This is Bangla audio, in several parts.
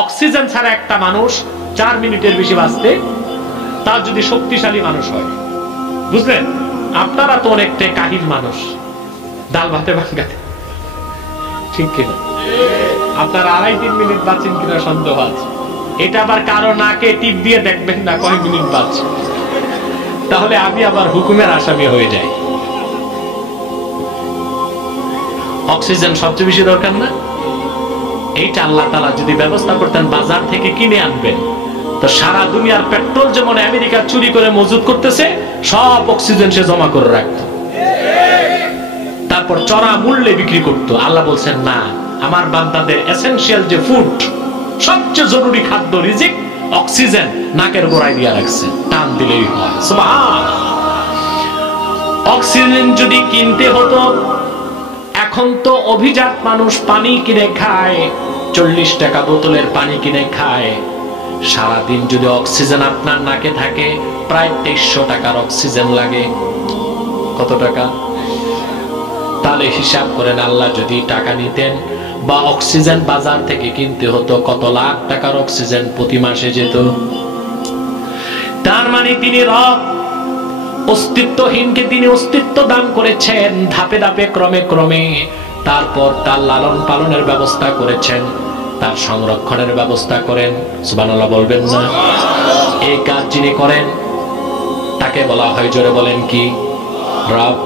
অক্সিজেন ছাড়া একটা মানুষ 4 মিনিটের বেশি বাঁচতে, তার যদি শক্তিশালী মানুষ হয়, বুঝলেন? আপনারা তো অনেকটা কাহিল মানুষ, ডাল ভাতে ভাঙ্গাতে, ঠিক কিনা? আপনারা 2.5-3 মিনিট বাঁচেন কিনা সন্দেহ আছে। এটা আবার কারো নাকে টিপ দিয়ে দেখবেন না কয় মিনিট বাঁচছে, তাহলে আমি আবার হুকুমের আসামি হয়ে যাই। অক্সিজেন সবচেয়ে বেশি দরকার না? এইটা আল্লাহ তাআলা যদি ব্যবস্থা করতেন, বাজার থেকে কিনে আনবেন, তো সারা দুনিয়ার পেট্রোল যেমন আমেরিকা চুরি করে মজুত করতেছে, সব অক্সিজেন সে জমা করে রাখত, তারপর চড়া মূল্যে বিক্রি করত। আল্লাহ বলছেন না, আমার বান্দাদের এসেনশিয়াল যে ফুড, সবচেয়ে জরুরি খাদ্য রিজিক, অক্সিজেন নাকের গোড়ায় দিয়ে রাখছে, টান দিলেই হয়। সুবহানাল্লাহ। অক্সিজেন যদি কিনতে হতো, এখন তো অভিজাত মানুষ পানি কিনে খায়, 40 টাকা বোতলের পানি কিনে খায়। সারাদিন যদি অক্সিজেন আপনার নাকে থাকে, প্রায় 2300 টাকার অক্সিজেন লাগে। কত টাকা? তাহলে হিসাব করেন, আল্লাহ যদি টাকা নিতেন বা অক্সিজেন বাজার থেকে কিনতে হতো, কত লাখ টাকার অক্সিজেন প্রতি মাসে যেত। তার মানে তিনি রব, অস্তিত্বহীনকে তিনি অস্তিত্ব দান করেছেন ধাপে ধাপে, ক্রমে ক্রমে। তারপর তার লালন পালনের ব্যবস্থা করেছেন, তার সংরক্ষণের ব্যবস্থা করেন। সুবহানাল্লাহ বলবেন না? এই কাজ যিনি করেন তাকে বলা হয়, জোরে বলেন কি? রব।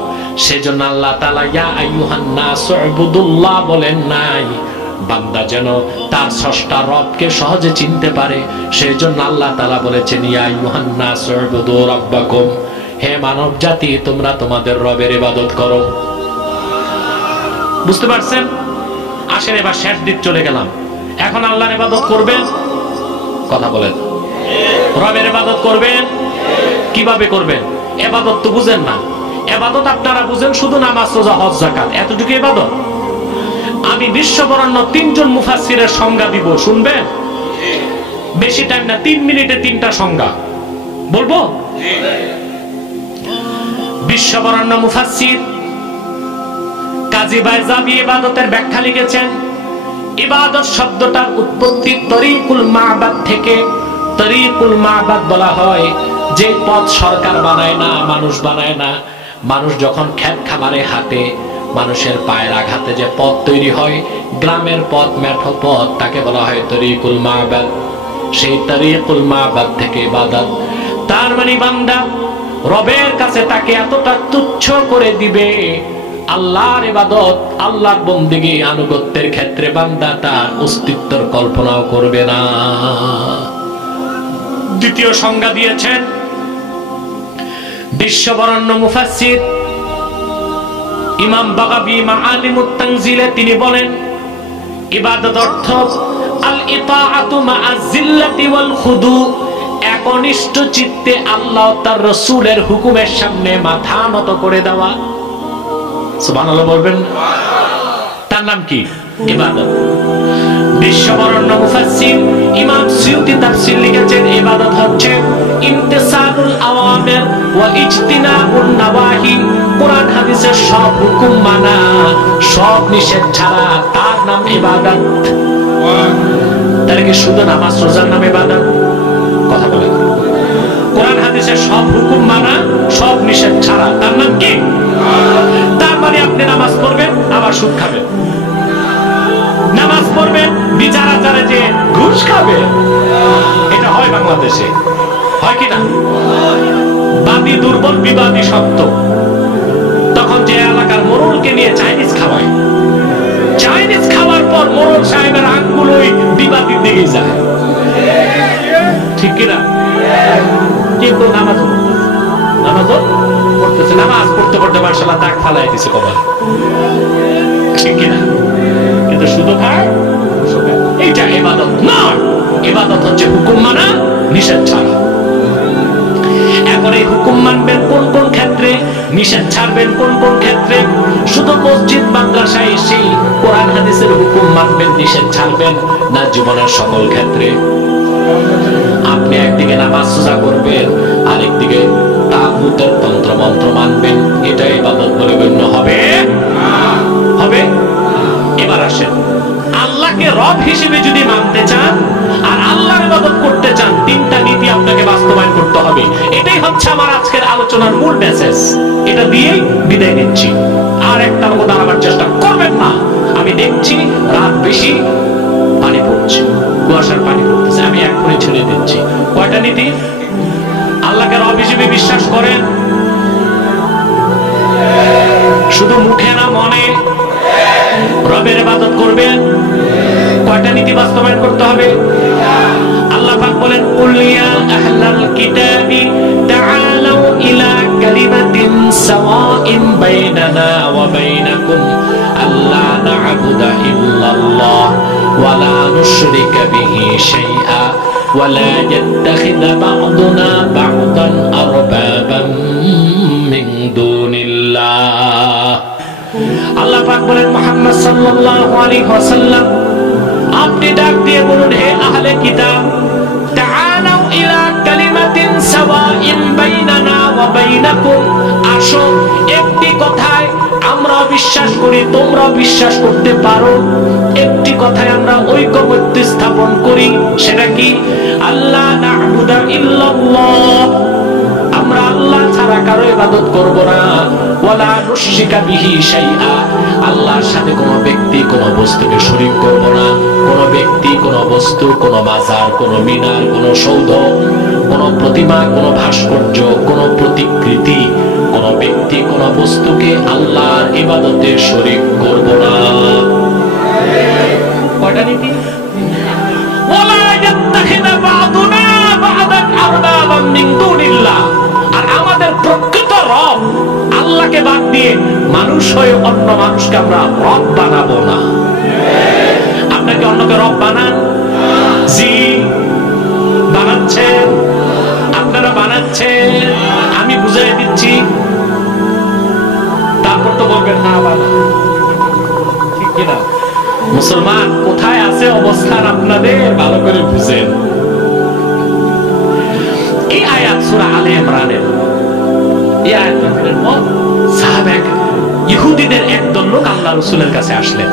সেজন্য আল্লাহ তাআলা ইয়া আইয়ুহান নাস উবুদুল্লাহ বলেন নাই, বান্দা যেন তার স্রষ্টা রবকে সহজে চিনতে পারে, সেজন্য আল্লাহ তাআলা বলেছেন ইয়া আইয়ুহান নাস উবুদু রাব্বাকুম, হে মানব জাতি, তোমরা তোমাদের রবের ইবাদত করো। বুঝতে পারছেন? আসেন এবার শেষ দিক চলে গেলাম। এখন আল্লাহর ইবাদত করবেন, কথা বলেন। রবের ইবাদত করবেন, কিভাবে করবেন? ইবাদত তো বুঝেন না। ইবাদত আপনারা বুঝেন শুধু নামাজ, রোজা, হজ, যাকাত, এতটুকু ইবাদত। আমি বিশ্ববরেণ্য 3 জন মুফাসসিরের সংজ্ঞা দিব, শুনবেন? বেশি টাইম না, 3 মিনিটে 3টা সংজ্ঞা বলবো। বিশ্ববরেণ্য মুফাসসির কাজী বাইজাবি ইবাদতের ব্যাখ্যা লিখেছেন, ইবাদত শব্দটার উৎপত্তি তরিকুল মাবাদ থেকে। তরিকুল মাবাদ বলা হয় যে পথ সরকার বানায় না, মানুষ বানায় না। মানুষ যখন খেত খামারে হাঁটে, মানুষের পায়ের আঘাতে যে পথ তৈরি হয়, গ্রামের পথ, মেঠো পথ, তাকে বলা হয় তরিকুল মাবাদ। সেই তরিকুল মাবাদ থেকে ইবাদত। তার মানে বান্দা রবের কাছে তাকে এতটা তুচ্ছ করে দিবে, আল্লাহর ইবাদত, আল্লাহর বন্দেগী, আনুগত্যের ক্ষেত্রে বান্দা তার অস্তিত্বের কল্পনাও করবে না। দ্বিতীয় সংজ্ঞা দিয়েছেন বিশ্ববরেণ্য মুফাসসির ইমাম বাগাবী মাআলিমুত তানজিলে। তিনি বলেন, ইবাদত অর্থ আল ইতাআতু মা'আজ জিল্লাতি ওয়াল খুদু, একনিষ্ঠ চিত্তে আল্লাহ তার রাসূলের হুকুমের সামনে মাথা নত করে দেওয়া। সুবহানাল্লাহ বলবেন? তার নাম কি? ইবাদত। বিশ্ববরেণ্য মুফাসসির ইমাম সুয়ুতী তাফসীর লিখেছেন, ইবাদত হচ্ছে ইমতিসালুল আওয়ামির ওয়া ইজতিনাবুন নাওয়াহি, কোরআন হাদিসের সব হুকুম মানা, সব নিষেধ ছাড়া, তার নাম ইবাদত। তাহলে কি শুধু নামাজ রোজার নাম ইবাদত? কথা বলেন। কোরআন হাদিসের সব হুকুম মানা, সব নিষেধ ছাড়া, তার নাম কি? তার মানে আপনি নামাজ পড়বেন আবার সুদ খাবেন, নামাজ পড়বেন বিচার আচারে যে ঘুষ খাবে, এটা হয় বাংলাদেশে, হয় কিনা? বাদী দুর্বল, বিবাদী সত্য। তখন যে এলাকার মোড়লকে নিয়ে চাইনিজ খাওয়ায়, চাইনিজ খাওয়ার পর মোড়ল সাহেবের আঙ্গুলই বিবাদীর দিকে যায়, ঠিক কিনা? কিন্তু নামাজ পড়তেছে, নামাজ পড়তে পড়তে মাশাআল্লাহ দাগ ফালাই দিছে কপালে, ঠিক কিনা? কিন্তু শুধু খায়, এইটা ইবাদত নয়। ইবাদত হচ্ছে হুকুম মানা, নিষেধ ছাড়া। এখন এই হুকুম মানবেন কোন কোন ক্ষেত্রে, নিষেধ ছাড়বেন কোন কোন ক্ষেত্রে? শুধু মসজিদ মাদ্রাসায় এসে কোরআন হাদিসের হুকুম মানবেন, নিষেধ ছাড়বেন না জীবনের সকল ক্ষেত্রে? আপনি একদিকে নামাজ রোজা করবেন, আরেকদিকে তাগুতের তন্ত্র মন্ত্র মানবেন, এটা ইবাদত বলে গণ্য হবে? হবে? এবার আসেন, আল্লাহকে রব হিসেবে যদি মানতে চান, দিয়ে বিদায় নিচ্ছি। আর একটা লোক দাঁড়াবার চেষ্টা করবেন না। আমি দেখছি রাত বেশি, পানি পড়ছে, কুয়াশার পানি পড়তেছে, আমি এক্ষুনি ছেড়ে দিচ্ছি। কয়টা নীতি? আল্লাহকে রব হিসেবে বিশ্বাস করেন, শুধু মুখে না মনে রবের ইবাদত করবেন। কয়টা নীতি বাস্তবায়ন করতে হবে? আল্লাহ পাক বলেন, কুল ইয়া আহলাল কিতাবি তাআলু ইলা কালিমাতিন সাওয়াইন বাইনানা ওয়া বাইনাকুম আল্লা না'বুদা ইল্লাল্লাহ ওয়া লা নুশরিকা বিহি শাইআ ওয়া লা ইয়াত্তাখিযা বা'দুনা বা'দান আরবাবাম মিন দুনিল্লাহ। আল্লাহ পাক বলেন, মুহাম্মদ সাল্লাল্লাহু আলাইহি ওয়াসাল্লাম আপনি ডাক দিয়ে বলুন, হে আহলে কিতাব, তাআলু ইলা কালিমাতিন সাওয়াইন বাইনানা ওয়া বাইনাকুম, আসো একটি কথায় আমরা বিশ্বাস করি, তোমরা বিশ্বাস করতে পারো, একটি কথায় আমরা ঐকমত্য স্থাপন করি। সেটা কি? আল্লাহ না'বুদা ইল্লাল্লাহ, আমরা আল্লাহ ছাড়া কারো ইবাদত করব না, ওয়ালা নুশরিকা বিহি শাইআ, আল্লাহর সাথে কোনো ব্যক্তি কোনো বস্তুকে শরীক করব না। কোনো ব্যক্তি কোনো বস্তু, কোনো মাজার, কোনো মিনার, কোনো সৌধ, কোনো প্রতিমা, কোনো ভাস্কর্য, কোনো প্রতিকৃতি, কোনো ব্যক্তি কোনো বস্তুকে আল্লাহর ইবাদতে শরীক করব না। কয়টা নীতি? ওয়ালা ইয়াত্তাখিযা বা'দুনা বা'দান আরবাবাম মিন দুনিল্লাহ, আর আমাদের প্রকৃত রব আল্লাহকে বাদ দিয়ে মানুষ হয়ে অন্য মানুষকে আমরা রব বানাবো না। আপনাকে অন্যকে রব বানান? জি, বানাচ্ছেন, আপনারা বানাচ্ছেন, আমি বুঝাই দিচ্ছি। তারপর তো বলবেন না বাবা, ঠিক কিনা? মুসলমান কোথায় আছে অবস্থান আপনাদের ভালো করে বুঝেন। এই আয়াত সূরা আলে ইমরানের এই আয়াতের পর সাহাবা ইহুদিদের একদল লোক আল্লাহ রাসূলের কাছে আসলেন,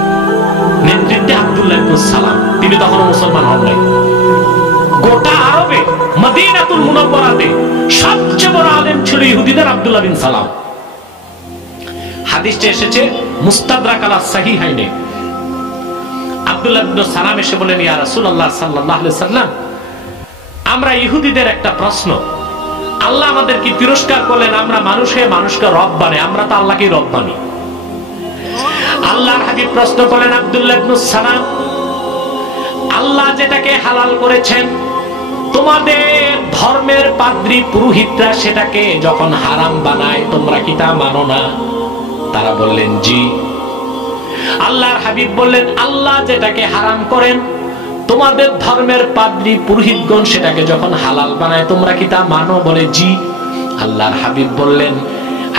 নেতৃত্বে আব্দুল্লাহ ইবনে সালাম। তিনি তখন মুসলমান হন নাই। গোটা আরবে মদিনাতুল মুনাওয়ারাতে সবচেয়ে বড় আলেম ছিল ইহুদিদের আব্দুল্লাহ বিন সালাম। হাদিসে এসেছে মুস্তাদরাক আলা সাহিহাইনে, আব্দুল্লাহ ইবনে সালাম এসে বলেন, ইয়া রাসূলুল্লাহ সাল্লাল্লাহু আলাইহি সাল্লাম, আমরা ইহুদিদের একটা প্রশ্ন, আল্লাহ আমাদের কি তিরস্কার করলেন আমরা মানুষে মানুষকে রব বানাই, আমরা তো আল্লাহকেই রব মানি। আল্লাহর হাবিব প্রশ্ন করলেন, আব্দুল্লাহ ইবনে সালাম, আল্লাহ যেটাকে হালাল করেছেন, তোমাদের ধর্মের পাদ্রী পুরোহিতরা সেটাকে যখন হারাম বানায় তোমরা কি তা মানো না? তারা বললেন জি। আল্লাহর হাবিব বললেন, আল্লাহ যেটাকে হারাম করেন তোমাদের ধর্মের পাদ্রী পুরোহিতগণ সেটাকে যখন হালাল বানায় তোমরা কি তা মানো? বলে জি। আল্লাহর হাবিব বললেন,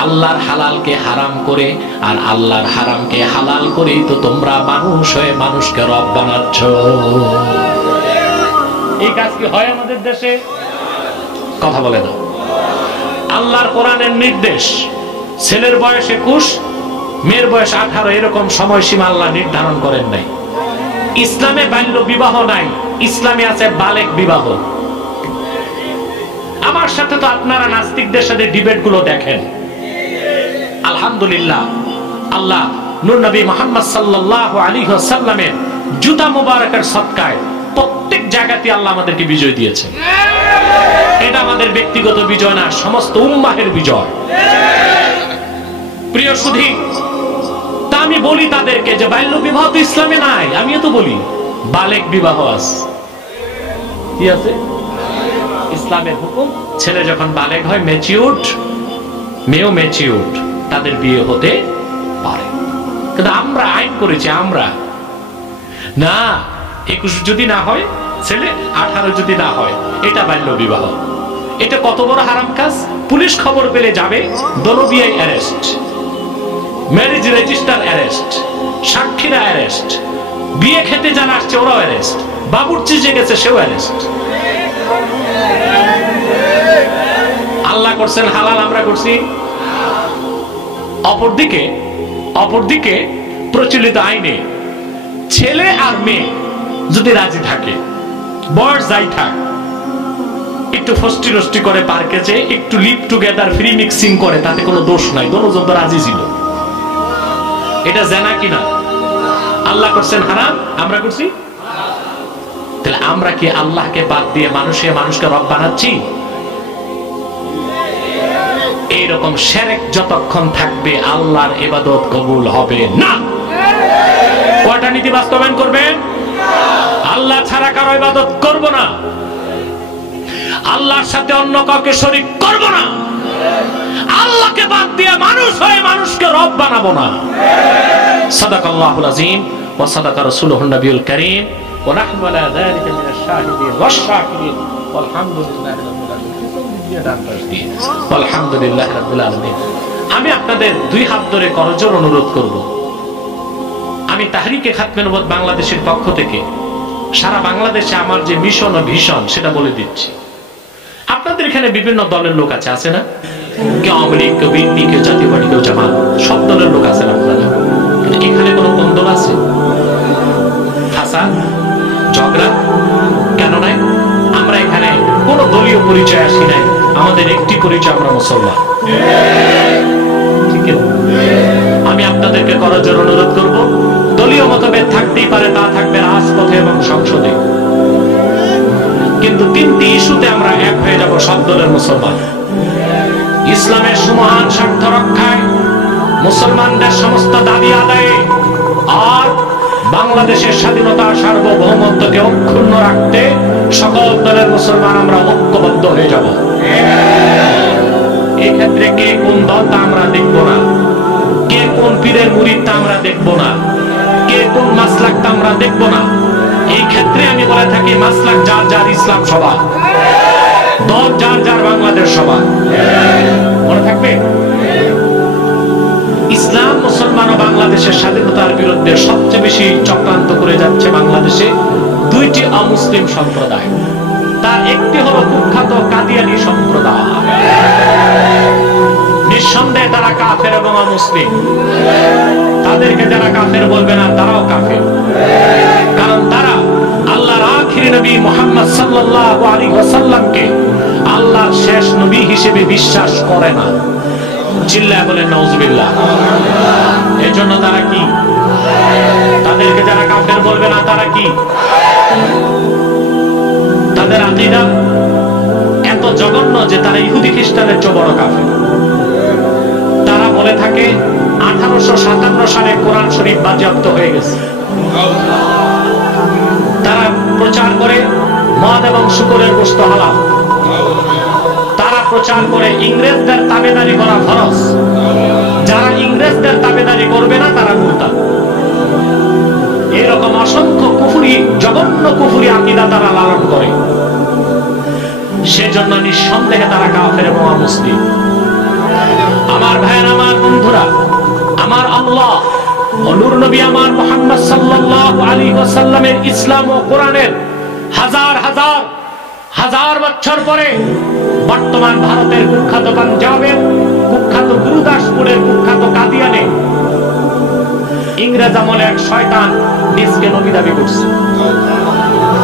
আল্লাহর হালালকে হারাম করে আর আল্লাহর হারামকে হালাল করেই তো তোমরা মানুষ হয়ে মানুষকে রব বানাচ্ছ। এই কাজ কি হয় আমাদের দেশে? কথা বলে না। আল্লাহর কোরআনের নির্দেশ, ছেলের বয়স 21, মেয়ের বয়স 18, এরকম সময়সীমা আল্লাহ নির্ধারণ করেন নাই। ইসলামে বাল্য বিবাহ নাই, ইসলামে আছে বালেক বিবাহ। আমার সাথে তো আপনারা নাস্তিকদের সাথে ডিবেট গুলো দেখেন। আলহামদুলিল্লাহ, আল্লাহ নূর নবী মুহাম্মদ সাল্লাল্লাহু আলাইহি ওয়াসাল্লামের জুতা মুবারকের সদকায় প্রত্যেক জায়গাতে আল্লাহ আমাদেরকে বিজয় দিয়েছে। এটা আমাদের ব্যক্তিগত বিজয় না, সমস্ত উম্মাহের বিজয়। প্রিয় সুধী, তা আমি বলি তাদেরকে যে বাল্য বিবাহ তো ইসলামে নাই। আমিও তো বলি বালেক বিবাহ আছে। কি আছে? ইসলামের হুকুম, ছেলে যখন বালেক হয়, ম্যাচিউরড, মেয়েও ম্যাচিউরড, তাদের বিয়ে হতে পারে। কিন্তু আমরা আইন করেছি, আমরা না, 21 যদি না হয় ছেলে, 18 যদি না হয়, এটা বাল্য বিবাহ। এটা কত বড় হারাম কাজ! পুলিশ খবর পেলে যাবে, দলবিয়াই অ্যারেস্ট, ম্যারেজ রেজিস্টার অ্যারেস্ট, সাক্ষীরা অ্যারেস্ট, বিয়ে খেতে যারা আসছে ওরাও অ্যারেস্ট, বাবুর্চি যে গেছে সেও অ্যারেস্ট। আল্লাহ করছেন হালাল, আমরা করছি। অপরদিকে প্রচলিত আইনে ছেলে আর মেয়ে যদি রাজি থাকে, বয়স যাই থাক, একটু ফষ্টি রষ্টি করে পার্কে যে একটু লিভ টুগেদার ফ্রি মিক্সিং করে, তাতে কোনো দোষ নাই, দোনোজন তো রাজি ছিল। এটা জানা কিনা? আল্লাহ করছেন হারাম, আমরা করছি। তাহলে আমরা কি আল্লাহকে বাদ দিয়ে মানুষকে রব বানাচ্ছি? এইরকম শিরক যতক্ষণ থাকবে আল্লাহর ইবাদত কবুল হবে না। কয়টা নীতি বাস্তবায়ন করবেন? আল্লাহ ছাড়া কারো ইবাদত করব না, আল্লাহর সাথে অন্য কাউকে শরীক করব না, আল্লাহকে বাদ দিয়ে মানুষ হয়ে মানুষকে রব বানাবো না। সাদাকাল্লাহুল আযীম ওয়া সাদাকা রাসূলুহুন নবিয়ুল কারীম ওয়া নাহনু আলা যালিকা মিনাশ শাহিদিন ওয়াশ শাকিরিন আলহামদুলিল্লাহি রাব্বিল আলামিন। আমি আপনাদের দুই হাত ধরে করজোড় অনুরোধ করব, আমি তাহরিকে খাতমে নবুয়ত বাংলাদেশের পক্ষ থেকে সারা বাংলাদেশে আমার যে মিশন ও ভিশন সেটা বলে দিচ্ছি। আপনাদের এখানে বিভিন্ন দলের লোক আছে না? কেউ আওয়ামী লীগ, কেউ বিএনপি, কেউ জাতীয় পার্টি, কেউ জামাত, সব দলের লোক আছেন আপনারা। কিন্তু এখানে কোনো দ্বন্দ্ব আছে? ফাসাদ, ঝগড়া কেন নাই? আমরা এখানে কোনো দলীয় পরিচয় আসি নাই, আমাদের একটি পরিচয়, আমরা মুসলমান। ঠিক আছে? আমি আপনাদেরকে করজোড় অনুরোধ করব, দলীয় মতভেদ থাকতেই পারে, তা থাকবে রাজপথে এবং সংসদে, কিন্তু তিনটি ইস্যুতে আমরা এক হয়ে যাব, সব দলের মুসলমান। ইসলামের সুমহান স্বার্থ রক্ষায়, মুসলমানদের সমস্ত দাবি আদায়ে, আর বাংলাদেশের স্বাধীনতা সার্বভৌমত্বকে অক্ষুণ্ণ রাখতে সকল দলের মুসলমান আমরা ঐক্যবদ্ধ হয়ে যাব। এই ক্ষেত্রে কে কোন দল তা আমরা দেখব না, কে কোন পীরের মুরিদ তা আমরা দেখব না, কে কোন মাসলাক তা আমরা দেখব না। এই ক্ষেত্রে আমি বলে থাকি, মাসলাক যার যার, ইসলাম সবার, দল যার যার, বাংলাদেশ সবার। মনে থাকবে, ইসলাম, মুসলমান ও বাংলাদেশের স্বাধীনতার বিরুদ্ধে সবচেয়ে বেশি চক্রান্ত করে যাচ্ছে বাংলাদেশে দুইটি অমুসলিম সম্প্রদায়। তার একটি হলো কুখ্যাত কাদিয়ানী সম্প্রদায়। নিঃসন্দেহে তারা কাফের এবং অমুসলিম। তাদেরকে যারা কাফের বলবে না, তারাও কাফের, কারণ তারা আল্লাহর আখিরি নবী মুহাম্মদ সাল্লাল্লাহু আলাইহি ওয়াসাল্লামকে আল্লাহর শেষ নবী হিসেবে বিশ্বাস করে না। চিল্লায় বলেন নাউজুবিল্লাহ। এজন্য তারা কি? তাদেরকে যারা কাফের বলবে না, তারা কি? তাদের আকীদা এত জঘন্য যে তারা ইহুদি খ্রিস্টানের চেয়ে বড় কাফের। তারা বলে থাকে 1857 সালে কোরআন শরীফ বাজেয়াপ্ত হয়ে গেছে। তারা প্রচার করে মদ এবং শুকরের গোশত হালাল। তারা প্রচার করে ইংরেজদের তাবেদারি করা ফরজ, যারা ইংরেজদের তাবেদারি করবে না তারা মুরতাদ। এরকম অসংখ্য কুফরি, জঘন্য কুফরি আকীদা তারা লালন করে। সেজন্য নিঃসন্দেহে তারা কাফের এবং অমুসলিম। আমার ভাইয়ের, আমার বন্ধুরা, আমার আল্লাহ ও নূর নবী আমার মুহাম্মদ সাল্লাল্লাহু আলাইহি ওয়াসাল্লামের ইসলাম ও কোরআনের হাজার হাজার হাজার বছর পরে বর্তমান ভারতের কুখ্যাত পাঞ্জাবের কুখ্যাত গুরুদাসপুরের কুখ্যাত কাদিয়ানে ইংরেজ আমলে এক শয়তান নিজকে নবী দাবি করছে।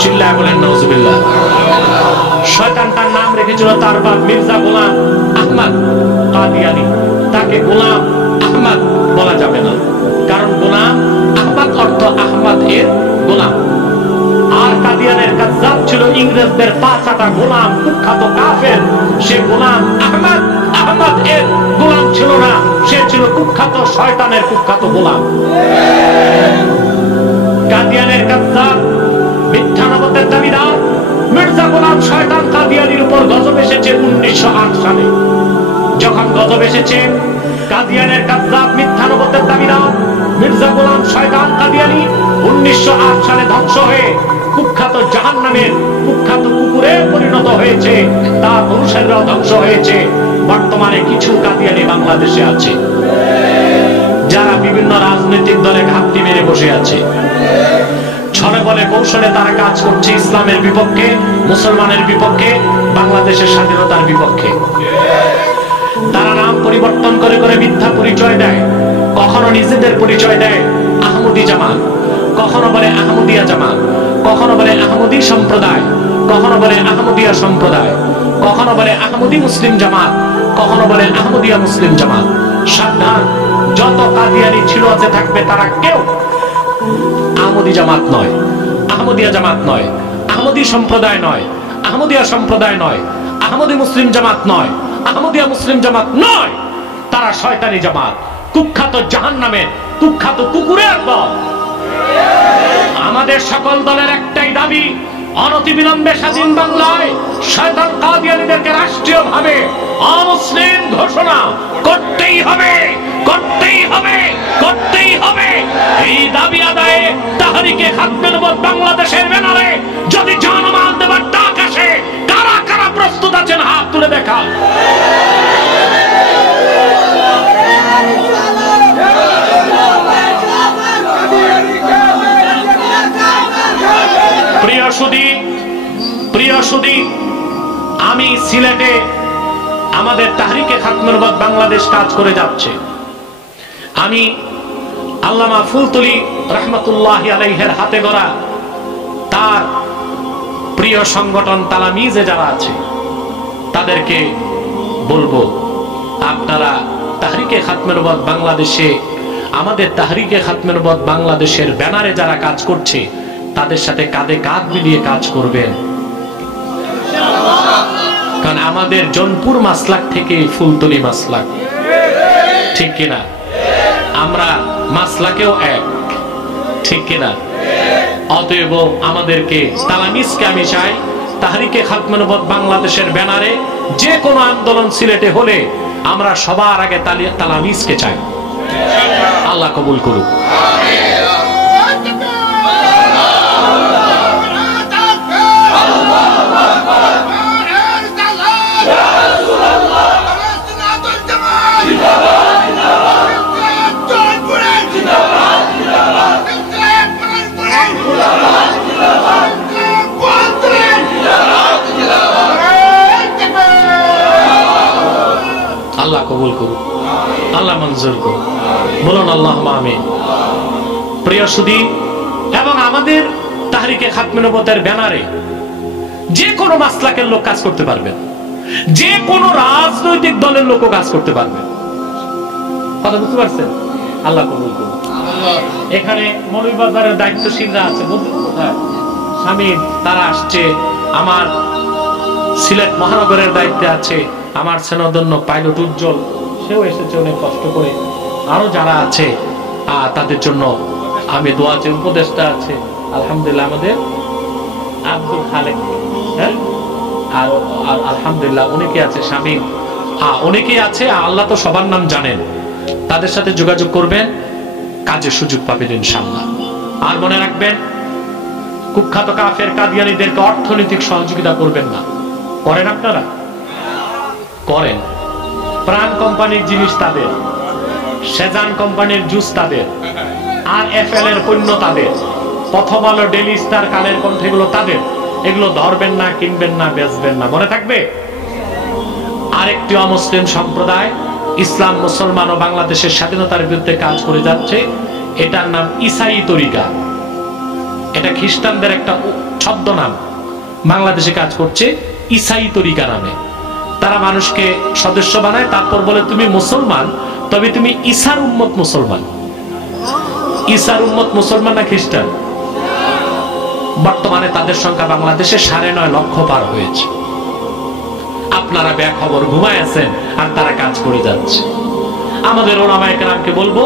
চিল্লায় বলেন নাউজুবিল্লাহ। শয়তানটার নাম রেখেছিল তার বাপ মির্জা গোলাম আহমদ কাদিয়ানী। তাকে গোলাম আহমদ বলা যাবে না, কারণ গোলাম আহমদ অর্থ আহমদ এর গোলাম। আর কাদিয়ানের কাজ্জাব ছিল ইংরেজদের পাঁচাটা গোলাম, কুখ্যাত কাফের। সে গোলাম আহমদ, আহমদ এর গোলাম ছিল না, সে ছিল কুখ্যাত শয়তানের কুখ্যাত গোলাম। কাদিয়ানের কাজ্জাব, মিথ্যা নবুয়তের দাবিদার মির্জা গোলাম শয়তান কাদিয়ানির উপর গজব এসেছে 1908 সালে। যখন গজব এসেছে, কাদিয়ানের কাজ্জাব মিথ্যা নবুয়তের দাবিদার মির্জা গোলাম শয়তান কাদিয়ানি 1908 সালে ধ্বংস হয়ে কুখ্যাত জাহান্নামের কুখ্যাত কুকুরে পরিণত হয়েছে। তার অনুসারীরাও ধ্বংস হয়েছে। বর্তমানে কিছু কাদিয়ানি বাংলাদেশে আছে, যারা বিভিন্ন রাজনৈতিক দলে ঘাপটি মেরে বসে আছে। ছলে বলে কৌশলে তারা কাজ করছে ইসলামের বিপক্ষে, মুসলমানের বিপক্ষে, বাংলাদেশের স্বাধীনতার বিপক্ষে। তারা নাম পরিবর্তন করে করে মিথ্যা পরিচয় দেয়। কখনো নিজেদের পরিচয় দেয় আহমদি জামাত, কখনো বলে আহমদিয়া জামাত, কখনো বলে আহমদি সম্প্রদায়, কখনো বলে আহমদিয়া আহমদিয়া সম্প্রদায়, কখনো বলে আহমদি মুসলিম জামাত, কখনো বলে আহমদিয়া মুসলিম জামাত। সাবধান, যত কাদিয়ানি ছিল আছে থাকবে, তারা কেউ আহমদি জামাত নয়, আহমদিয়া জামাত নয়, আহমদি সম্প্রদায় নয়, আহমদিয়া সম্প্রদায় নয়, আহমদি মুসলিম জামাত নয়, আহমদিয়া মুসলিম জামাত নয়। তারা শয়তানি জামাত, কুখ্যাত জাহান্নামের কুখ্যাত কুকুরের দল। আমাদের সকল দলের একটাই দাবি, অনতিবিলম্বে স্বাধীন বাংলায় শয়তান কাদিয়ানীদেরকে রাষ্ট্রীয়ভাবে অমুসলিম ঘোষণা করতেই হবে, করতেই হবে, করতেই হবে। এই দাবি আদায়ে তাহরিকে খাতমে নবুয়ত বাংলাদেশের ব্যানারে যদি জানমাল দেওয়ার ডাক আসে, কারা কারা প্রস্তুত আছেন হাত তুলে দেখা। প্রিয় সুধী, আমি সিলেটে আমাদের তাহরিকে খাতমে নবুয়ত বাংলাদেশ কাজ করে যাচ্ছে। আমি আল্লামা ফুলতলি রহমতুল্লাহি আলাইহির হাতে গড়া তার প্রিয় সংগঠন তালামিজে যারা আছে তাদেরকে বলবো, আপনারা তাহরিকে খাতমে নবুয়ত বাংলাদেশে, আমাদের তাহরিকে খাতমে নবুয়ত বাংলাদেশের ব্যানারে যারা কাজ করছে তাদের সাথে কাঁধে কাঁধ মিলিয়ে কাজ করবেন। কারণ আমাদের জনপুর মাসলাক থেকে ফুলতলি মাসলাক, ঠিক কিনা? আমরা মাসলাকেও এক, ঠিক কিনা? অতএব আমাদেরকে তালামিজকে আমি চাই তাহরিকে খাতমে নবুয়ত বাংলাদেশের ব্যানারে যে কোনো আন্দোলন সিলেটে হলে আমরা সবার আগে তালামিজকে চাই। আল্লাহ কবুল করুক। আল্লাহ কবুল করুন, আল্লাহ মঞ্জুর করুন, বলুন আল্লাহুম্মা আমিন। প্রিয় সুধী, এবং আমাদের তাহরিকে খাতমে নবুয়তের ব্যানারে যে কোনো মাসলাকের লোক কাজ করতে পারবেন, যে কোনো রাজনৈতিক দলের লোকও কাজ করতে পারবেন। কথা বুঝতে পারছেন? আল্লাহ কবুল করুন। এখানে মৌলভীবাজারের দায়িত্বশীলরা আছে, স্বামী তারা আসছে, আমার সিলেট মহানগরের দায়িত্বে আছে আমার সেনাদন্য পাইলট উজ্জ্বল, সেও এসেছে অনেক কষ্ট করে। আরো যারা আছে তাদের জন্য আমি দোয়া চাই। উপদেষ্টা আছে আলহামদুলিল্লাহ আমাদের আব্দুল খালেক, হ্যাঁ, আর আলহামদুলিল্লাহ অনেকে আছে, স্বামী অনেকেই আছে। আল্লাহ তো সবার নাম জানেন, তাদের সাথে যোগাযোগ করবেন, কাজের সুযোগ পাবেন ইনশাআল্লাহ। আর মনে রাখবেন, কুখ্যাত কাফের কাদিয়ানীদেরকে অর্থনৈতিক সহযোগিতা করবেন না। করেন আপনারা? করেন। প্রাণ কোম্পানির জিনিস তাদের, সেজান কোম্পানির জুস তাদের, আর এফএল এর পণ্য তাদের, প্রথম আলো, ডেইলি স্টার, কালের কণ্ঠ, এগুলো তাদের। এগুলো ধরবেন না, কিনবেন না, বেচবেন না, মনে থাকবে। আরেকটি অমুসলিম সম্প্রদায় ইসলাম, মুসলমান ও বাংলাদেশের স্বাধীনতার বিরুদ্ধে কাজ করে যাচ্ছে, এটার নাম ইসাই তরিকা। এটা খ্রিস্টানদের একটা ছদ্মনাম, বাংলাদেশে কাজ করছে ইসাই তরিকা নামে। তারা মানুষকে সদস্য বানায়, তারপর বলে তুমি মুসলমান, তবে তুমি ঈসার উম্মত মুসলমান। ঈসার উম্মত মুসলমান না খ্রিস্টান? বর্তমানে তাদের সংখ্যা বাংলাদেশে 9.5 লক্ষ পার হয়েছে। আপনারা বেখবর ঘুমায় আছেন আর তারা কাজ করে যাচ্ছে। আমাদের ওলামায়ে কেরামকে বলবো,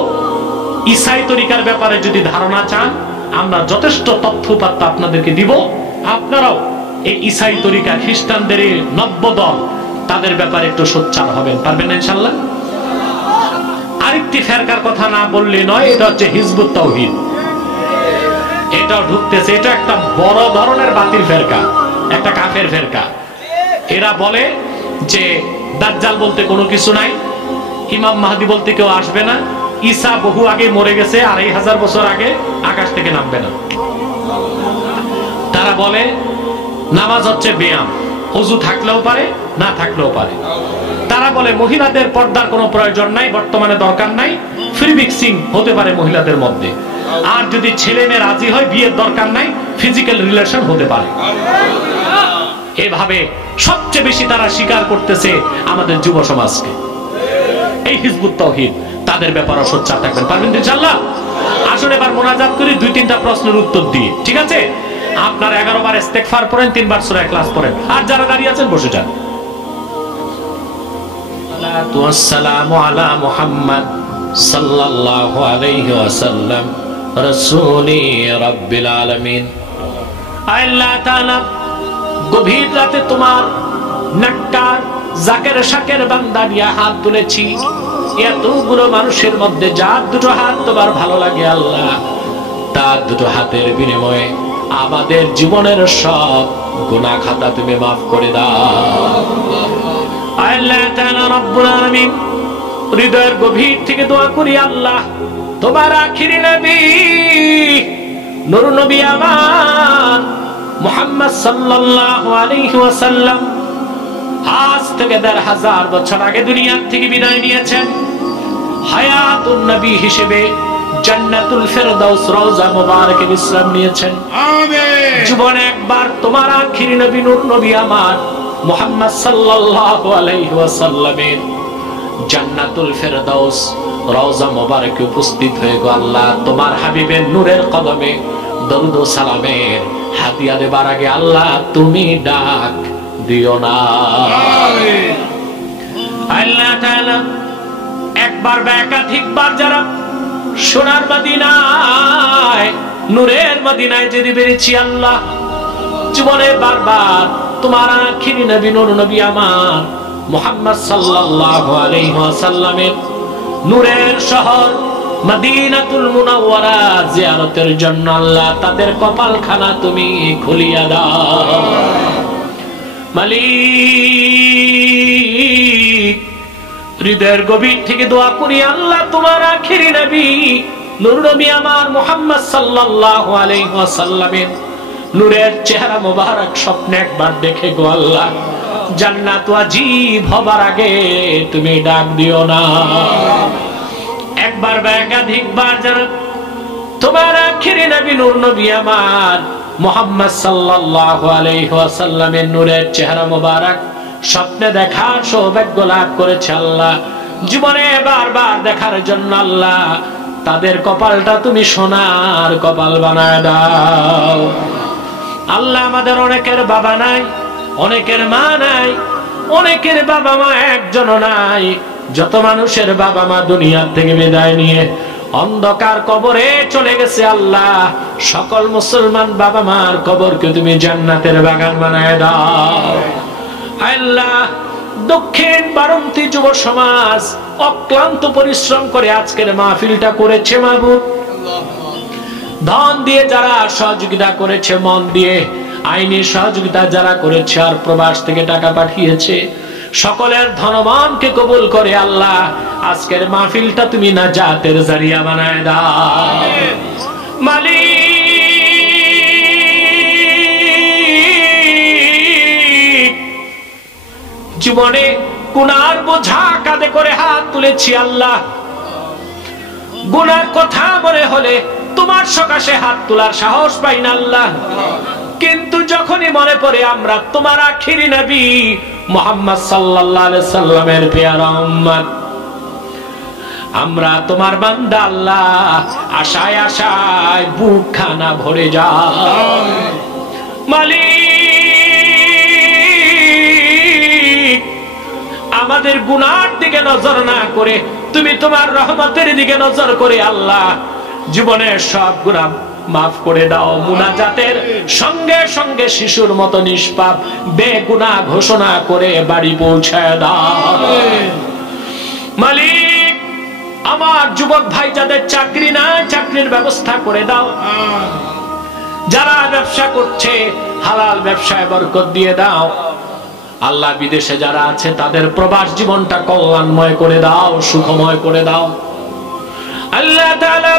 ঈসাই তরিকার ব্যাপারে যদি ধারণা চান, আমরা যথেষ্ট তথ্য উপাত্ত আপনাদেরকে দিব। আপনারাও এই ঈসাই তরিকা, খ্রিস্টানদের এই নব্য দল, তাদের ব্যাপারে একটু সোচ্চার হবেন, পারবেন ইনশাআল্লাহ। আরেকটি ফেরকার কথা না বললে নয়, এটা হচ্ছে হিজবুত তাওহীদ। এটাও ঢুকতেছে, এটা একটা বড় ধরনের বাতিল ফেরকা, একটা কাফের ফেরকা। এরা বলে যে দাজ্জাল বলতে কোনো কিছু নাই, ইমাম মাহদি বলতে কেউ আসবে না, ঈসা বহু আগে মরে গেছে, 2500 বছর আগে, আকাশ থেকে নামবে না। তারা বলে নামাজ হচ্ছে ব্যায়াম, ওযু থাকলেও পারে, না থাকলেও পারে। তারা বলে মহিলাদের পর্দার কোনো প্রয়োজন নাই, বর্তমানে দরকার নাই, ফ্রি মিক্সিং হতে পারে মহিলাদের মধ্যে, আর যদি ছেলে মেয়ে রাজি হয় বিয়ের দরকার নাই, ফিজিক্যাল রিলেশন হতে পারে। এভাবে সবচেয়ে বেশি তারা স্বীকার করতেছে আমাদের যুব সমাজকে। এই হিজবুত তাওহীদ তাদের ব্যাপারে সোচ্চার থাকবেন, পারবেন ইনশাআল্লাহ? আসলে এবার মোনাজাত করি 2-3টা প্রশ্নের উত্তর দিয়ে, ঠিক আছে? আপনার 11 বার ইস্তেগফার পড়েন, 3 বার সূরা ইখলাস পড়েন, আর যারা দাঁড়িয়ে আছেন বসে যান। সালাতু ওয়াসসালামু আলা মুহাম্মদ সাল্লাল্লাহু আলাইহি ওয়াসাল্লাম রাসূলি রাব্বিল আলামিন। আল্লাহ তাআলা গভীর রাতে তোমার নেককার জাকের শাকের বান্দা নিয়ে হাত তুলেছি, এতগুলো মানুষের মধ্যে যার দুটো হাত তোমার ভালো লাগে আল্লাহ, তার দুটো হাতের বিনিময়ে আমাদের জীবনের সব গুনাহ খাতা তুমি মাফ করে দাও। আল্লাহ তাআলা রব্বুল আলামিন হৃদয়ের গভীর থেকে দোয়া করি আল্লাহ, তোমার আখিরি নবী নূর নবী আমার মুহাম্মদ সাল্লাল্লাহু আলাইহি ওয়াসাল্লাম আজ থেকে ১৫০০ বছর আগে দুনিয়া থেকে বিদায় নিয়েছেন। হায়াতুন নবী হিসেবে জান্নাতুল ফেরদাউস রওজা মুবারকে বিশ্রাম নিয়েছেন। আমিন। জীবনে একবার তোমার আখিরি নবী নূর নবী আমার মুহাম্মদ সাল্লাল্লাহু আলাইহি ওয়াসাল্লামের জান্নাতুল ফেরদাউস রওজা মুবারকে উপস্থিত হয়ে গো আল্লাহ, তোমার হাবিবের নূরের কদমে দরুদ ও সালামের হাদিয়া দেবার আগে আল্লাহ তুমি ডাক দিও না। আমিন। আল্লাহ তাআলা একবার বা একাধিকবার যারা সোনার মদিনায় নূরের মদিনায় যেতে পেরেছি আল্লাহ, জীবনে বারবার তোমার আখিরি নবী নূর নবী আমার মুহাম্মদ সাল্লাল্লাহু আলাইহি ওয়াসাল্লামের নূরের শহর মদিনাতুল মুনাওয়ারা জিয়ারতের জন্য আল্লাহ তাদের কপালখানা তুমি খুলিয়া দাও। মালিক হৃদয়ের গভীর থেকে দোয়া করি আল্লাহ, তোমার আখিরি নবী নূর নবী আমার মুহাম্মদ সাল্লাল্লাহু আলাইহি ওয়াসাল্লামের নূরের চেহারা মোবারক স্বপ্নে একবার দেখে গো আল্লাহ, জান্নাত ওয়াজিব হবার আগে তুমি ডাক দিও না। একবার বা একাধিকবার যারা তোমার আখিরি নবী নূর নবী আমার মুহাম্মদ সাল্লাল্লাহু আলাইহি ওয়াসাল্লামের নূরের চেহারা মোবারক স্বপ্নে দেখার সৌভাগ্য লাভ করেছে আল্লাহ, জীবনে বারবার দেখার জন্য আল্লাহ তাদের কপালটা তুমি সোনার কপাল বানায় দাও। আল্লাহ আমাদের অনেকের বাবা নাই, অনেকের মা নাই, অনেকের বাবা মা একজনও নাই। যত মানুষের বাবা মা দুনিয়া থেকে বিদায় নিয়ে অন্ধকার কবরে চলে গেছে আল্লাহ, সকল মুসলমান বাবা মার কবরকে তুমি জান্নাতের বাগান বানায় দাও। আল্লাহ দক্ষিণ বারন্তি যুব সমাজ অক্লান্ত পরিশ্রম করে আজকের মাহফিলটা করেছে মাহবুব, ধন দিয়ে যারা সহযোগিতা করেছে, মন দিয়ে আইনি সহযোগিতা যারা করেছে, আর প্রবাস থেকে টাকা পাঠিয়েছে, সকলের ধনমানকে কবুল করে আল্লাহ আজকের মাহফিলটা তুমি নাজাতের জারিয়া বানায় দাও। মালিক জীবনে গুনার বোঝা কাঁধে করে হাত তুলেছি আল্লাহ, গুনার কথা মনে হলে তোমার সকাশে হাত তোলার সাহস পাই না আল্লাহ, কিন্তু যখনই মনে পড়ে আমরা তোমার আখিরি নবী মুহাম্মদ সাল্লাল্লাহু আলাইহি সাল্লামের পেয়ারা উম্মত, আমরা তোমার বান্দা আল্লাহ, আশায় আশায় বুক খানা ভরে যায়। মালিক আমাদের গুনার দিকে নজর না করে তুমি তোমার রহমতের দিকে নজর করে আল্লাহ জীবনের সব গুনাহ মাফ করে দাও। মুনাজাতের সঙ্গে সঙ্গে শিশুর মতো নিষ্পাপ বেগুনাহ ঘোষণা করে বাড়ি পৌঁছায় দাও। মালিক আমার যুবক ভাই যাদের চাকরি নাই চাকরির ব্যবস্থা করে দাও, যারা ব্যবসা করছে হালাল ব্যবসায় বরকত দিয়ে দাও আল্লাহ। বিদেশে যারা আছে তাদের প্রবাস জীবনটা কল্যাণময় করে দাও, সুখময় করে দাও আল্লাহ তাআলা।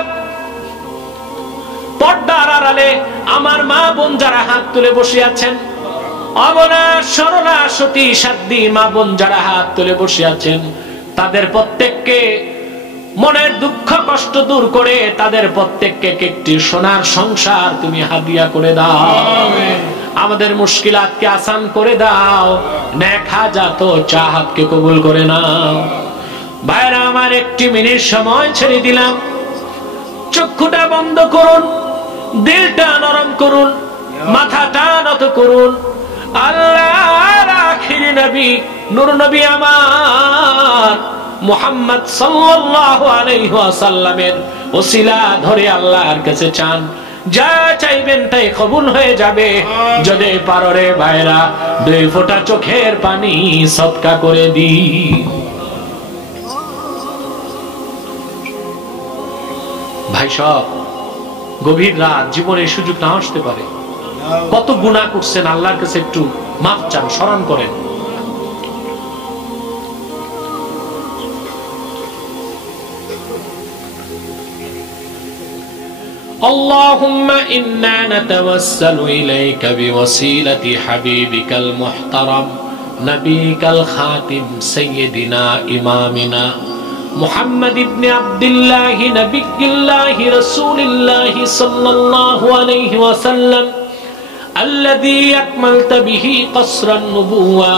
পর্দার আড়ালে আমার মা বোন যারা হাত তুলে বসে আছেন, অবলা সরলা সতী সাধ্বী মা বোন যারা হাত তুলে বসে আছেন, তাদের প্রত্যেককে মনের দুঃখ কষ্ট দূর করে তাদের প্রত্যেককে একটি সোনার সংসার তুমি হাদিয়া করে দাও আমাদের মুশকিলাতকে আসান করে দাও, নেক হাজাত ও চাহাতকে কবুল করে নাও। ভাইরা আমার, 1 মিনিট সময় ছেড়ে দিলাম। চক্ষুটা বন্ধ করুন, দিলটা নরম করুন, মাথাটা নত করুন। আল্লাহর আখিরি নবী, নূর নবী আমার মুহাম্মদ সাল্লাল্লাহু আলাইহি ওয়াসাল্লামের ওসিলা ধরে আল্লাহর কাছে চান, যা চাইবেন তাই কবুল হয়ে যাবে। যদি পারো রে ভাইরা, 2 ফোঁটা চোখের পানি সদকা করে দি। ভাই সব, গভীর রাত, জীবনে সুযোগ না আসতে পারে। কত গুনাহ করছেন, আল্লাহর কাছে একটু মাফ চান, স্মরণ করেন। اللهم إنا نتوسل إليك بوسيلة حبيبك المحترم نبيك الخاتم سيدنا إمامنا محمد بن عبد الله نبي الله رسول الله صلى الله عليه وسلم الذي أكملت به قصر النبوة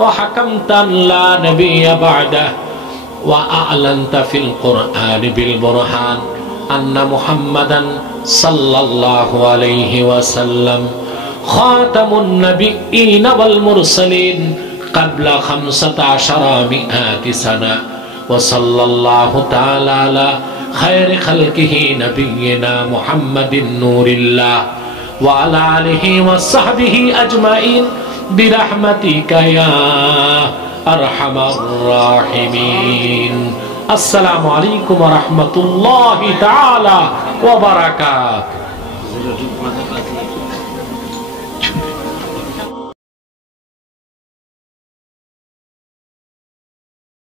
وحكمت أن لا نبي بعده وأعلنت في القرآن بالبرهان أن محمدا صلى الله عليه وسلم خاتم النبيين والمرسلين قبل 1500 سنة وصلى الله تعالى على خير خلقه نبينا محمد نور الله وعلى آله وصحبه أجمعين برحمتك يا أرحم الراحمين। السلام عليكم ورحمة الله تعالى وبركاته।